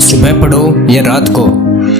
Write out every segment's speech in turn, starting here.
सुबह पढ़ो या रात को,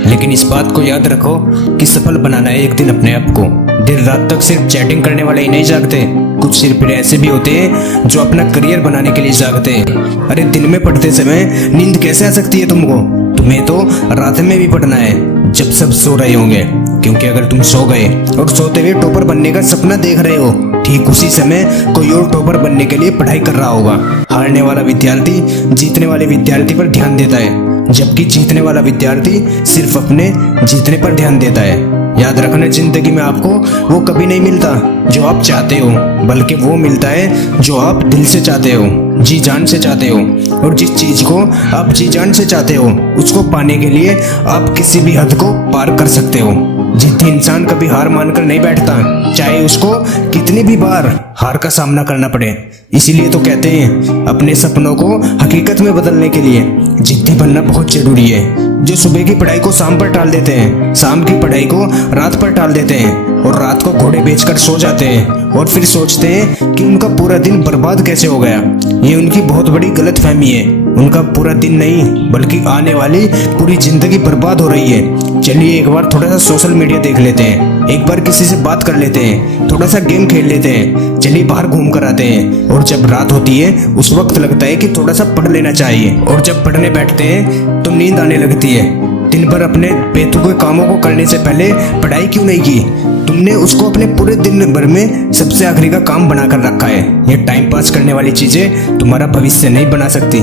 लेकिन इस बात को याद रखो कि सफल बनाना है एक दिन अपने आप को। देर रात तक सिर्फ चैटिंग करने वाले ही नहीं जागते, कुछ सिर्फ ऐसे भी होते हैं जो अपना करियर बनाने के लिए जागते हैं। अरे दिन में पढ़ते समय नींद कैसे आ सकती है तुमको? तुम्हें तो रात में भी पढ़ना है जब सब सो रहे होंगे, क्योंकि अगर तुम सो गए और सोते हुए टॉपर बनने का सपना देख रहे हो, ठीक उसी समय कोई और टॉपर बनने के लिए पढ़ाई कर रहा होगा। हारने वाला विद्यार्थी जीतने वाले विद्यार्थी पर ध्यान देता है, जबकि जीतने वाला विद्यार्थी सिर्फ अपने जीतने पर ध्यान देता है। याद रखना, जिंदगी में आपको वो कभी नहीं मिलता जो आप चाहते हो, बल्कि वो मिलता है जो आप दिल से चाहते हो, जी जान से चाहते हो। और जिस चीज को आप जी जान से चाहते हो, उसको पाने के लिए आप किसी भी हद को पार कर सकते हो। जिद्दी इंसान कभी हार मानकर नहीं बैठता, चाहे उसको कितनी भी बार हार का सामना करना पड़े। इसीलिए तो कहते हैं अपने सपनों को हकीकत में बदलने के लिए जिद्दी बनना बहुत जरूरी है। जो सुबह की पढ़ाई को शाम पर टाल देते हैं, शाम की पढ़ाई को रात पर टाल देते हैं और रात को घोड़े बेचकर सो जाते हैं और फिर सोचते हैं कि उनका पूरा दिन बर्बाद कैसे हो गया, ये उनकी बहुत बड़ी गलतफहमी है। उनका पूरा दिन नहीं बल्कि आने वाली पूरी जिंदगी बर्बाद हो रही है। चलिए एक बार थोड़ा सा सोशल मीडिया देख लेते हैं, एक बार किसी से बात कर लेते हैं, थोड़ा सा गेम खेल लेते हैं, चलिए बाहर घूम कर आते हैं। और जब रात होती है उस वक्त लगता है कि थोड़ा सा पढ़ लेना चाहिए, और जब पढ़ने बैठते हैं तो नींद आने लगती है। दिन भर अपने बेतुके कामों को करने से पहले पढ़ाई क्यों नहीं की? तुमने उसको अपने पूरे दिन भर में सबसे आखिरी का काम बनाकर रखा है। ये टाइम पास करने वाली चीजें तुम्हारा भविष्य नहीं बना सकती।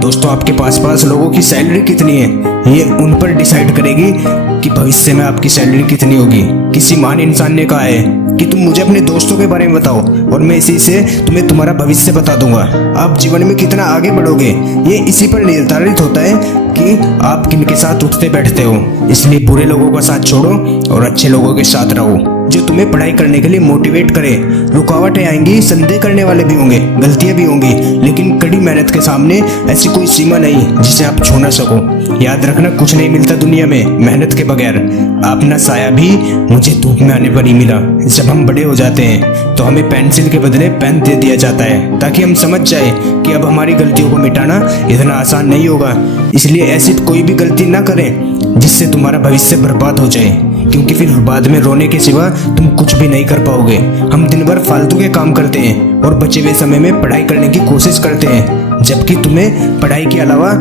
दोस्तों, आपके पास लोगों की सैलरी कितनी है, ये उन पर डिसाइड करेगी कि भविष्य में आपकी सैलरी कितनी होगी। किसी महान इंसान ने कहा है कि तुम मुझे अपने दोस्तों के बारे में बताओ और मैं इसी से तुम्हें तुम्हारा भविष्य बता दूंगा। आप जीवन में कितना आगे बढ़ोगे ये इसी पर निर्धारित होता है कि आप किन के साथ उठते बैठते हो। इसलिए बुरे लोगों का साथ छोड़ो और अच्छे लोगों के साथ रहो, जो तुम्हें पढ़ाई करने के लिए मोटिवेट करे। रुकावटें आएंगी, संदेह करने वाले भी होंगे, गलतियां भी होंगी, लेकिन कड़ी मेहनत के सामने ऐसी कोई सीमा नहीं जिसे आप छू ना सको। याद रखना, कुछ नहीं मिलता दुनिया में मेहनत के बगैर। अपना साया भी मुझे धूप में आने पर ही मिला। जब हम बड़े हो जाते हैं तो हमें पेंसिल के बदले पेन दे दिया जाता है, ताकि हम समझ जाए कि अब हमारी गलतियों को मिटाना इतना आसान नहीं होगा। इसलिए ऐसी कोई भी गलती ना करें जिससे तुम्हारा भविष्य बर्बाद हो जाए, क्योंकि फिर बाद में रोने के सिवा तुम कुछ भी नहीं कर पाओगे। हम दिन भर फालतू के काम करते हैं और बचे हुए समय में पढ़ाई करने की कोशिश करते हैं, जबकि तुम्हें पढ़ाई के अलावा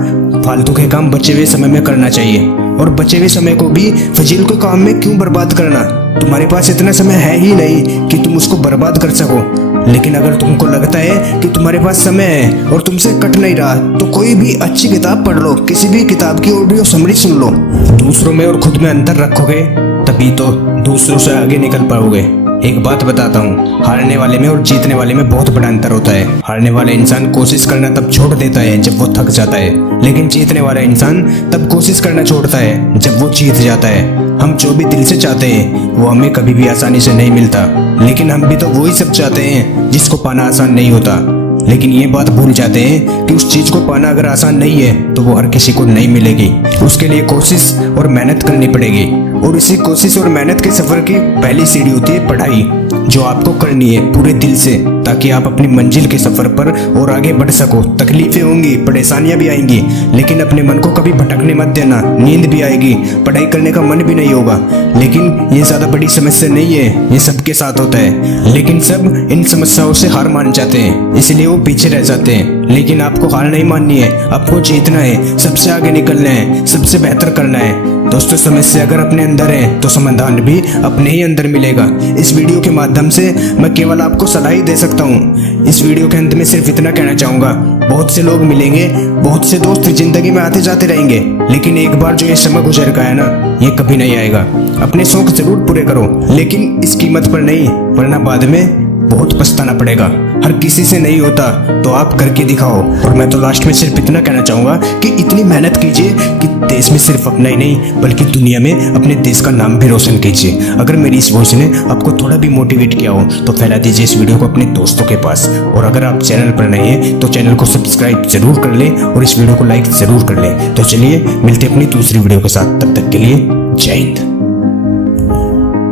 फालतू के काम बचे हुए समय में करना चाहिए। और बचे हुए समय को भी फजील के काम में क्यों बर्बाद करना? तुम्हारे पास इतना समय है ही नहीं कि तुम उसको बर्बाद कर सको। लेकिन अगर तुमको लगता है कि तुम्हारे पास समय है और तुमसे कट नहीं रहा, तो कोई भी अच्छी किताब पढ़ लो, किसी भी किताब की ऑडियो समरी सुन लो। दूसरों में और खुद में अंतर रखोगे तभी तो दूसरों से आगे निकल पाओगे। एक बात बताता हूँ, हारने वाले में और जीतने वाले में बहुत बड़ा अंतर होता है। हारने वाला इंसान कोशिश करना तब छोड़ देता है जब वो थक जाता है, लेकिन जीतने वाला इंसान तब कोशिश करना छोड़ता है जब वो जीत जाता है। हम जो भी दिल से चाहते हैं वो हमें कभी भी आसानी से नहीं मिलता, लेकिन हम भी तो वही सब चाहते हैं जिसको पाना आसान नहीं होता। लेकिन ये बात भूल जाते हैं कि उस चीज को पाना अगर आसान नहीं है तो वो हर किसी को नहीं मिलेगी। उसके लिए कोशिश और मेहनत करनी पड़ेगी, और इसी कोशिश और मेहनत के सफर की पहली सीढ़ी होती है पढ़ाई, जो आपको करनी है पूरे दिल से, ताकि आप अपनी मंजिल के सफर पर और आगे बढ़ सको। तकलीफें होंगी, परेशानियां भी आएंगी, लेकिन अपने मन को कभी भटकने मत देना। नींद भी आएगी, पढ़ाई करने का मन भी नहीं होगा, लेकिन ये ज्यादा बड़ी समस्या नहीं है, ये सबके साथ होता है। लेकिन सब इन समस्याओं से हार मान जाते हैं, इसलिए वो पीछे रह जाते हैं। लेकिन आपको हार नहीं माननी है, आपको जीतना है, सबसे आगे निकलना है, सबसे बेहतर करना है। दोस्तों, समस्या अगर अपने अंदर है तो समाधान भी अपने ही अंदर मिलेगा। इस वीडियो के माध्यम से मैं केवल आपको सलाह ही दे सकता हूँ। इस वीडियो के अंत में सिर्फ इतना कहना चाहूंगा, बहुत से लोग मिलेंगे, बहुत से दोस्त जिंदगी में आते जाते रहेंगे, लेकिन एक बार जो ये समय गुजर गया है ना, ये कभी नहीं आएगा। अपने शौक जरूर पूरे करो, लेकिन इस कीमत पर नहीं, वरना बाद में बहुत पछताना पड़ेगा। हर किसी से नहीं होता, तो आप करके दिखाओ। और मैं तो लास्ट में सिर्फ इतना कहना चाहूंगा कि इतनी मेहनत कीजिए कि देश में सिर्फ अपना ही नहीं बल्कि दुनिया में अपने देश का नाम भी रोशन कीजिए। अगर मेरी इस वॉइस ने आपको थोड़ा भी मोटिवेट किया हो तो फैला दीजिए इस वीडियो को अपने दोस्तों के पास। और अगर आप चैनल पर नए हैं तो चैनल को सब्सक्राइब जरूर कर लें और इस वीडियो को लाइक जरूर कर लें। तो चलिए मिलते अपनी दूसरी वीडियो के साथ, तब तक के लिए जय हिंद।